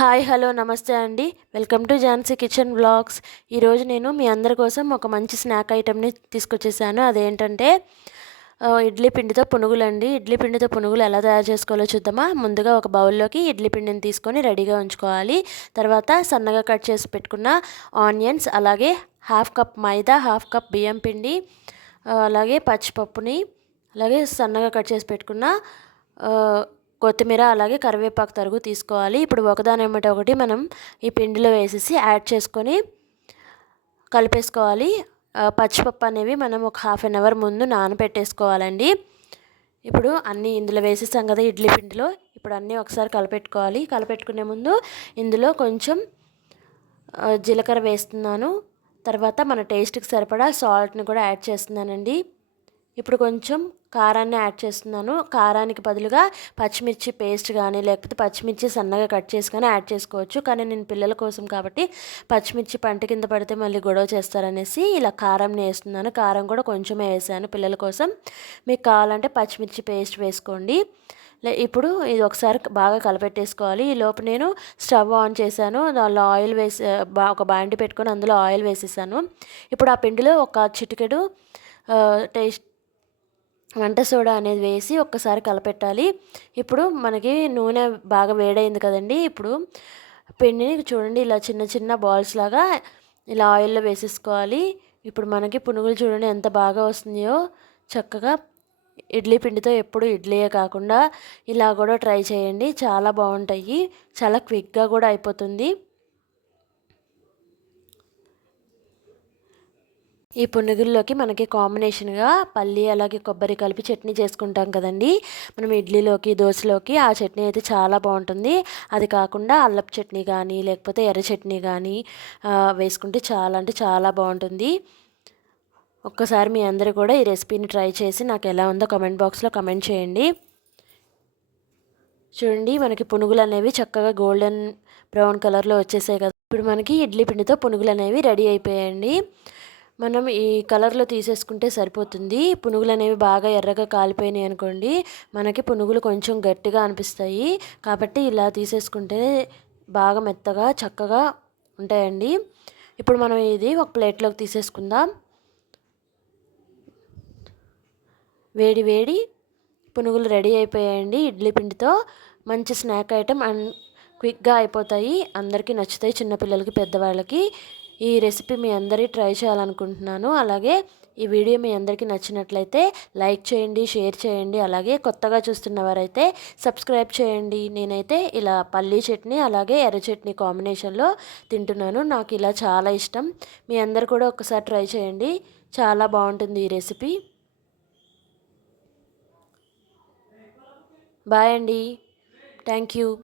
Hi hello నమస్తే అండి. Welcome to Jhansi kitchen blogs ఈరోజు నేను మీ అందరి కోసం ఒక మంచి స్నాక్ ఐటెంని తీసుకొచ్చేసాను. అదేంటంటే ఇడ్లీ పిండితో పునుగులు అండి ఇడ్లీ పిండితో పునుగులు ఎలా తయారు చేసుకోవాలో చూద్దామా. ముందుగా ఒక బౌల్లోకి ఇడ్లీ పిండిని తీసుకొని రెడీగా ఉంచుకోవాలి. తర్వాత సన్నగా కట్ చేసి పెట్టుకున్న ఆనియన్స్ అలాగే half cup maida half cup బియ్యం పిండి అలాగే పచ్చిపప్పుని అలాగే సన్నగా కట్ చేసి పెట్టుకున్న కొత్తిమీర అలాగే కరివేపాకు తరుగు తీసుకోవాలి. ఇప్పుడు ఒకదాని ఏమిటి ఒకటి మనం ఈ పిండిలో వేసేసి యాడ్ చేసుకొని కలిపేసుకోవాలి. పచ్చిపప్పు అనేవి మనం ఒక హాఫ్ అన్ అవర్ ముందు నానబెట్టేసుకోవాలండి. ఇప్పుడు అన్నీ ఇందులో వేసేసాం కదా ఇడ్లీ పిండిలో. ఇప్పుడు అన్నీ ఒకసారి కలపెట్టుకోవాలి. కలపెట్టుకునే ముందు ఇందులో కొంచెం జీలకర్ర వేస్తున్నాను. తర్వాత మన టేస్ట్కి సరిపడా సాల్ట్ని కూడా యాడ్ చేస్తున్నానండి. ఇప్పుడు కొంచెం కారాన్ని యాడ్ చేస్తున్నాను. కారానికి బదులుగా పచ్చిమిర్చి పేస్ట్ కానీ లేకపోతే పచ్చిమిర్చి సన్నగా కట్ చేసి కానీ యాడ్ చేసుకోవచ్చు. కానీ నేను పిల్లల కోసం కాబట్టి పచ్చిమిర్చి పంట కింద పడితే మళ్ళీ గొడవ చేస్తారనేసి ఇలా కారం వేస్తున్నాను. కారం కూడా కొంచెమే వేసాను పిల్లల కోసం. మీకు కావాలంటే పచ్చిమిర్చి పేస్ట్ వేసుకోండి. లే ఇప్పుడు ఇది ఒకసారి బాగా కలపెట్టేసుకోవాలి. ఈ లోపు నేను స్టవ్ ఆన్ చేశాను. దానిలో ఆయిల్ వేసి ఒక బాండి పెట్టుకొని అందులో ఆయిల్ వేసేసాను. ఇప్పుడు ఆ పిండిలో ఒక చిటికెడు టేస్ట్ వంట సోడా అనేది వేసి ఒక్కసారి కలపెట్టాలి. ఇప్పుడు మనకి నూనె బాగా వేడైంది కదండి. ఇప్పుడు పిండిని చూడండి ఇలా చిన్న చిన్న బాల్స్ లాగా ఇలా ఆయిల్లో వేసేసుకోవాలి. ఇప్పుడు మనకి పునుగులు చూడండి ఎంత బాగా వస్తుందో చక్కగా ఇడ్లీ పిండితో ఎప్పుడు ఇడ్లీయే కాకుండా ఇలా కూడా ట్రై చేయండి. చాలా బాగుంటాయి. చాలా క్విక్గా కూడా అయిపోతుంది. ఈ పునుగుల్లోకి మనకి కాంబినేషన్గా పల్లి అలాగే కొబ్బరి కలిపి చట్నీ చేసుకుంటాం కదండి. మనం ఇడ్లీలోకి దోశలోకి ఆ చట్నీ అయితే చాలా బాగుంటుంది. అది కాకుండా అల్లపు చట్నీ కానీ లేకపోతే ఎర్ర చట్నీ కానీ వేసుకుంటే చాలా అంటే చాలా బాగుంటుంది. ఒక్కసారి మీ అందరూ కూడా ఈ రెసిపీని ట్రై చేసి నాకు ఎలా ఉందో కమెంట్ బాక్స్లో కమెంట్ చేయండి. చూడండి మనకి పునుగులు అనేవి చక్కగా గోల్డెన్ బ్రౌన్ కలర్లో వచ్చేసాయి కదా. ఇప్పుడు మనకి ఇడ్లీ పిండితో పునుగులు అనేవి రెడీ అయిపోయాయండి. మనం ఈ కలర్లో తీసేసుకుంటే సరిపోతుంది. పునుగులు అనేవి బాగా ఎర్రగా కాలిపోయినాయి అనుకోండి మనకి పునుగులు కొంచెం గట్టిగా అనిపిస్తాయి. కాబట్టి ఇలా తీసేసుకుంటే బాగా మెత్తగా చక్కగా ఉంటాయండి. ఇప్పుడు మనం ఇది ఒక ప్లేట్లోకి తీసేసుకుందాం. వేడి వేడి పునుగులు రెడీ అయిపోయాయండి ఇడ్లీ పిండితో. మంచి స్నాక్ ఐటమ్ అండ్ క్విక్గా అయిపోతాయి. అందరికీ నచ్చుతాయి చిన్నపిల్లలకి పెద్దవాళ్ళకి. ఈ రెసిపీ మీ అందరి ట్రై చేయాలనుకుంటున్నాను. అలాగే ఈ వీడియో మీ అందరికీ నచ్చినట్లయితే లైక్ చేయండి షేర్ చేయండి. అలాగే కొత్తగా చూస్తున్న వారైతే సబ్స్క్రైబ్ చేయండి. నేనైతే ఇలా పల్లీ చట్నీ అలాగే ఎర్ర చట్నీ కాంబినేషన్లో తింటున్నాను. నాకు ఇలా చాలా ఇష్టం. మీ అందరు కూడా ఒకసారి ట్రై చేయండి. చాలా బాగుంటుంది ఈ రెసిపీ. బాయ్ అండి. Thank you.